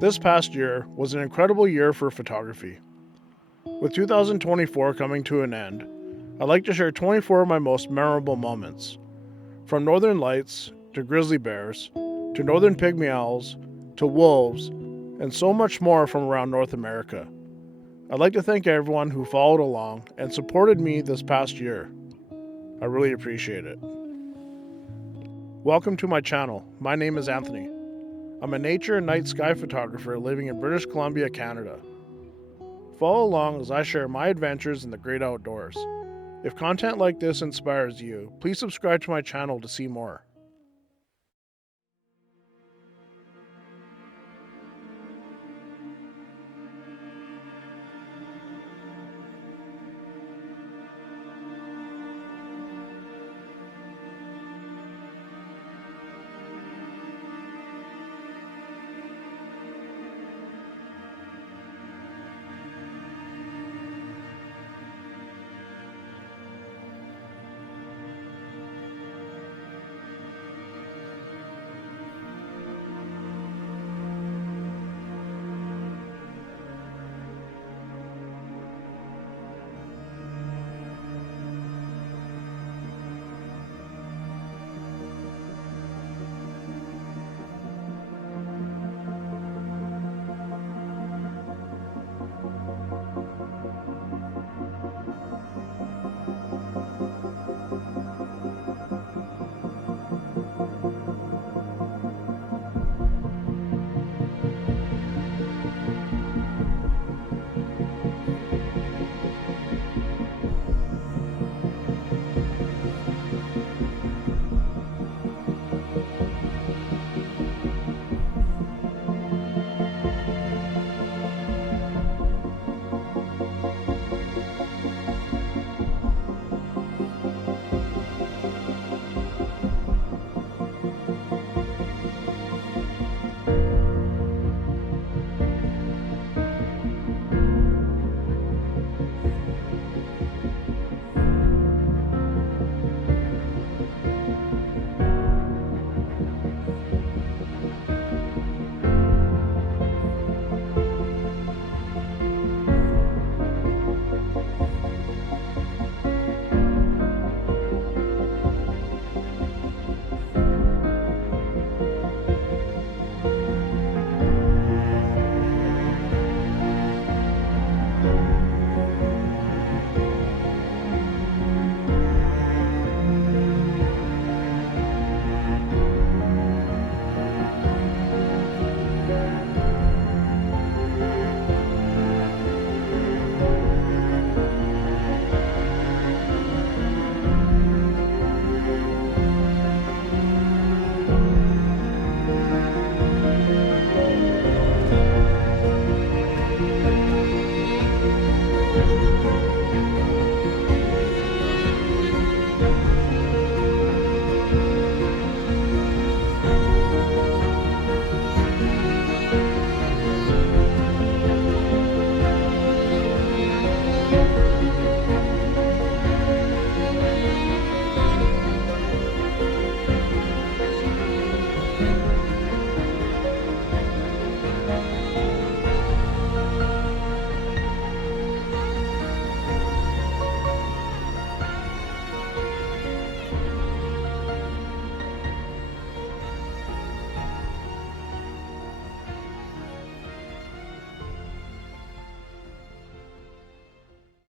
This past year was an incredible year for photography. With 2024 coming to an end, I'd like to share 24 of my most memorable moments. From northern lights, to grizzly bears, to northern pygmy owls, to wolves, and so much more from around North America. I'd like to thank everyone who followed along and supported me this past year. I really appreciate it. Welcome to my channel. My name is Anthony. I'm a nature and night sky photographer living in British Columbia, Canada. Follow along as I share my adventures in the great outdoors. If content like this inspires you, please subscribe to my channel to see more.